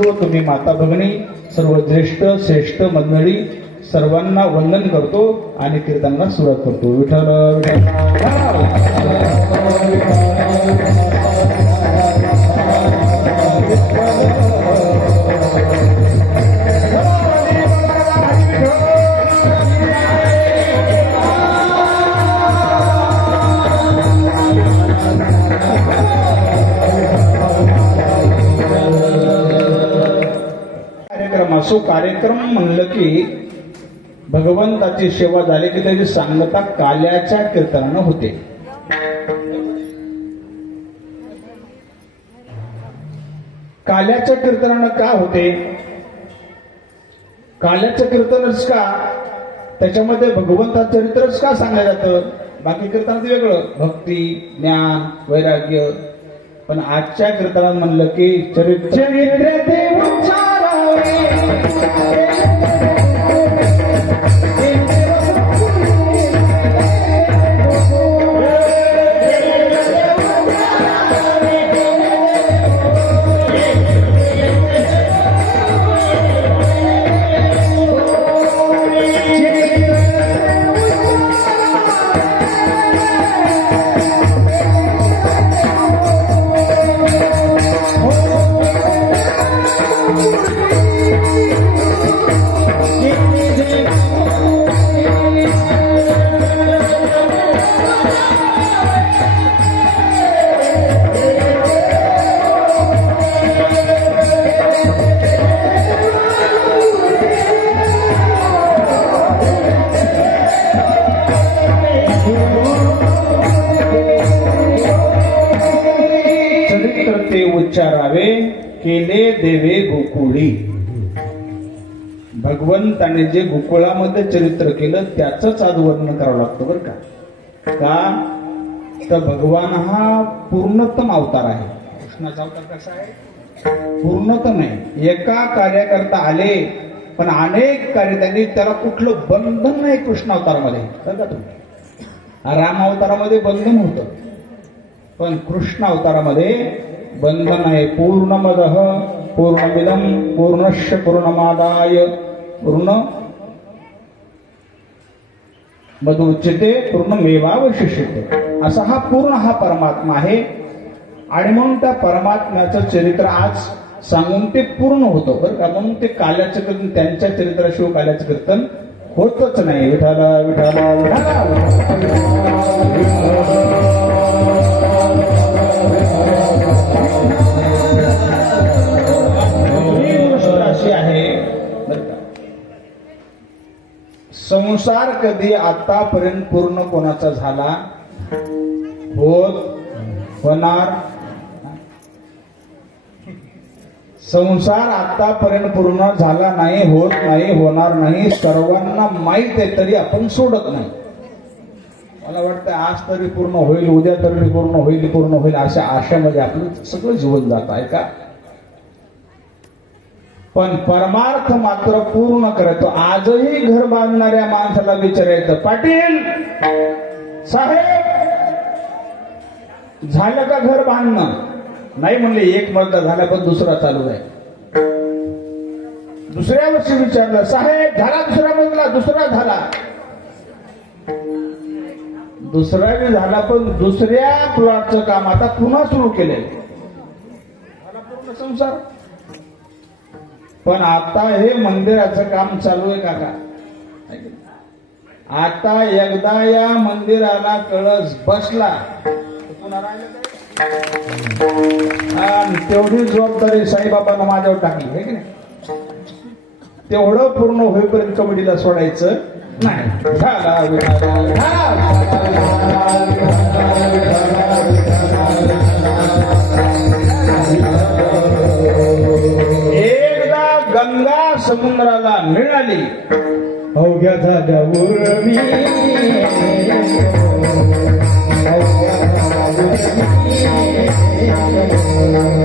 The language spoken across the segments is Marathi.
सर्व तुम्ही माता भगिनी सर्व ज्येष्ठ श्रेष्ठ मंडळी सर्वांना वंदन करतो आणि कीर्तनाला सुरुवात करतो. विठ्ठल विठ्ठल. असो कार्यक्रम म्हणलं की भगवंताची सेवा झाली की त्याची सांगता काल्याच्या कीर्तनानं होते. काल्याच्या कीर्तनानं का होते? काल्याचं कीर्तनच का? त्याच्यामध्ये भगवंताचं चरित्रच का सांगलं जातं? बाकी कीर्तनात वेगळं. भक्ती ज्ञान वैराग्य. पण आजच्या कीर्तनात म्हणलं की चरित्र चरित्र ते केले देवे गोकुळी. भगवंताने जे गोकुळामध्ये चरित्र केलं त्याच आज वर्णन करावं लागतं बरं का? का? तर भगवान हा पूर्णतम अवतार आहे. कृष्णाचा अवतार कसा आहे? पूर्णतम आहे. एका कार्याकरता आले पण अनेक कार्य त्यांनी त्याला कुठलं बंधन नाही कृष्ण अवतारामध्ये. तुम्ही. राम अवतारामध्ये बंधन होतं. पण कृष्ण अवतारामध्ये बंधन आहे पूर्णमद पूर्णमिदम पूर्णश पूर्णमादाय। पूर्ण? मधुचिते पूर्ण मेवावशिष्यते असा हा पूर्ण हा परमात्मा आहे. आणि म्हणून त्या परमात्म्याचं चरित्र आज सांगून ते पूर्ण होतं. बरं का? म्हणून ते काल्याचं कीर्तन त्यांच्या चरित्राशिवाय काल्याचं कीर्तन होतच नाही. विठाला विठाला विठाला संसार कधी आतापर्यंत पूर्ण कोणाचा झाला? होत होणार. संसार आतापर्यंत पूर्ण झाला नाही होत नाही होणार नाही. सर्वांना माहीत आहे तरी आपण सोडत नाही. मला वाटतं आज तरी पूर्ण होईल उद्या तरी पूर्ण होईल पूर्ण होईल अशा आशामध्ये आपलं सगळं जीवन जात आहे का? पण परमार्थ मात्र पूर्ण करतो. आजही घर बांधणाऱ्या माणसाला विचारायचं पाटील साहेब झालं का घर बांधणं? नाही म्हणले एक मर्दा झाला पण दुसरा चालू आहे. दुसऱ्या वर्षी विचारलं साहेब झाला दुसरा मजला दुसरा झाला. दुसरा बी झाला पण दुसऱ्या प्लॉटचं काम आता पुन्हा सुरू केलंय. झाला पूर्ण संसार. पण आता हे मंदिराचं काम चालू आहे काका. आता एकदा या मंदिराला कळस बसला. तेवढी जबाबदारी साईबाबांना माझ्यावर टाकली आहे की नाही? तेवढं पूर्ण होईपर्यंत कमिटीला सोडायचं नाही. Thank you.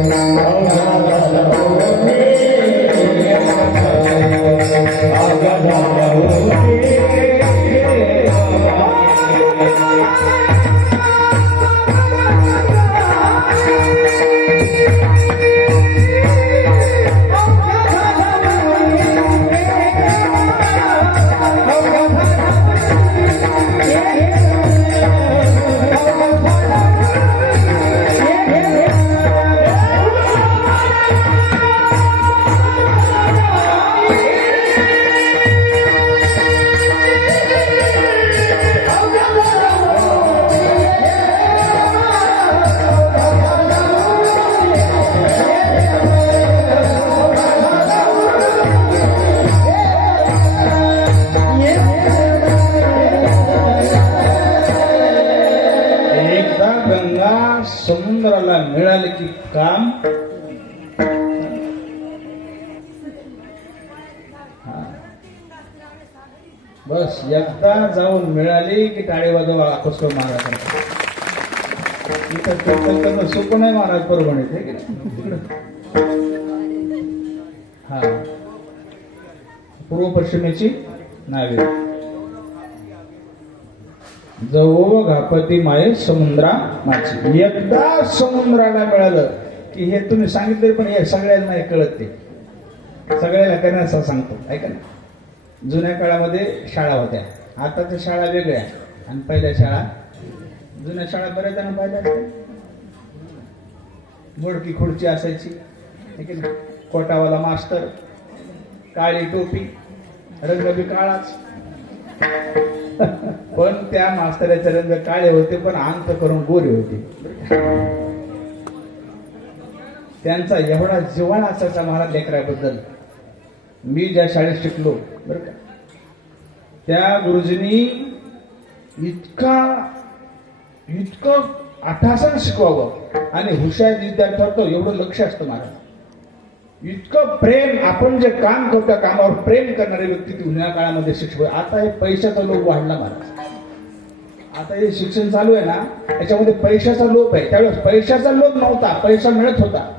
मी काम? बस एकदा जाऊन मिळाली की टाळे वाजवा पुष्कळ महाराज. इथं सोपं नाही महाराज परभणीत की हा. पूर्व पश्चिमेची नावे. जवो घापती माये समुद्रा माची. एकदा समुद्राला मिळालं की हे तुम्ही सांगितले पण हे सगळ्यांना हे कळत ते सगळ्याला असं सांगतो ऐका ना. जुन्या काळामध्ये शाळा होत्या. आताच्या शाळा वेगळ्या आणि पहिल्या शाळा जुन्या शाळा बऱ्याच जण पाहिल्या मोडकी खुर्ची असायची. ठीक आहे कोटावाला मास्तर काळी टोपी रंग बी काळाच. पण त्या मास्तराचे रंग काळे होते पण अंत करून गोरे होते. त्यांचा एवढा जिव्हाळा असायचा महाराज लेकराबद्दल. मी ज्या शाळेत शिकलो बरं का त्या गुरुजींनी इतका इतकं अठासन शिकवावं आणि हुशार विद्यार्थ्यावर तो एवढं लक्ष असतं महाराज. इतकं प्रेम आपण जे काम करतो त्या कामावर प्रेम करणारे व्यक्ती ती जुन्या काळामध्ये शिक्षक आता हे पैशाचा लोभ वाढला महाराज. आता हे शिक्षण चालू आहे ना त्याच्यामध्ये पैशाचा लोभ आहे. त्यावेळेस पैशाचा लोभ नव्हता पैसा मिळत होता.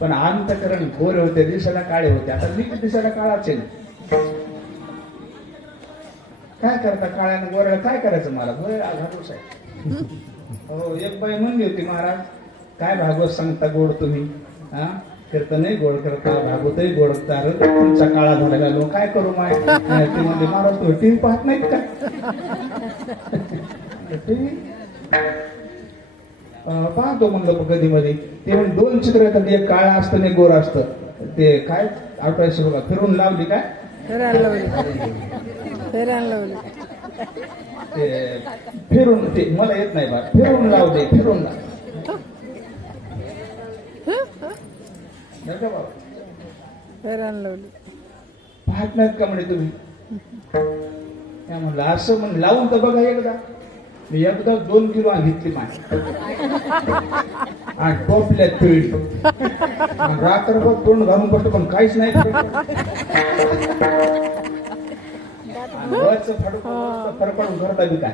पण अंतकरण गोरे होते दिसायला काळे होते. आता मी दिसायला काळाचे काय करता काळ्यानं गोऱ्याला काय करायचं मला? गोरे भागवत आहे. हो एक बाई म्हणली होती महाराज काय भागवत सांगता गोड तुम्ही? हा? कीर्तनही गोड करता भागवतही गोड अरे तुमचा काळा झालेला लो काय करू माय ती म्हणली महाराज तुम्ही टीव्ही पाहत नाहीत का? टीव्ही पाहतो म्हणलं कधी मध्ये ते म्हणजे दोन चित्र येतात एक काळा असतं आणि गोरा असतं. ते काय आठवायचं बघा फिरून लावली काय? ते फिरून ते मला येत नाही बा फिरून लावले फिरून लाव बरं का बाबा? फेरान लावली पाहत नाहीत का म्हणे तुम्ही? त्या म्हणलं असं म्हण लावून तर बघा एकदा. मी एकदा दोन किलो घेतली माझी आणि टोपल्यात पिळली. रात्रभर तोंड घालून पडतो पण काहीच नाही आणि करता बी काय?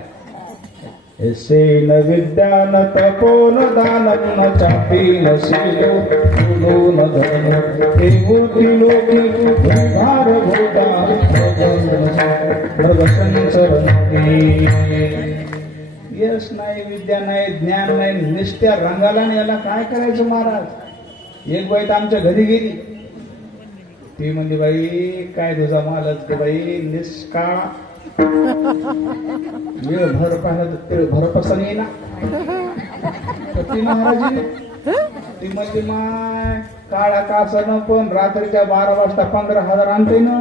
एसेन विद्यान तपोन दानम न चापी न शिलो फुलो न धन हे मूर्ती लोकी भार यश नाही विद्या नाही ज्ञान नाही निष्ट्या रंगाला आणि याला काय करायचं महाराज? एक बाई तर आमच्या घरी गेली. ती म्हणजे बाई काय तुझा मालच की बाई? निष्काळ वेळ भर पाहिलं तर ते भर पसन येईना ती महाराजी ती म्हणली माय काळा कासन पण रात्रीच्या बारा वाजता पंधरा हजार आणते ना.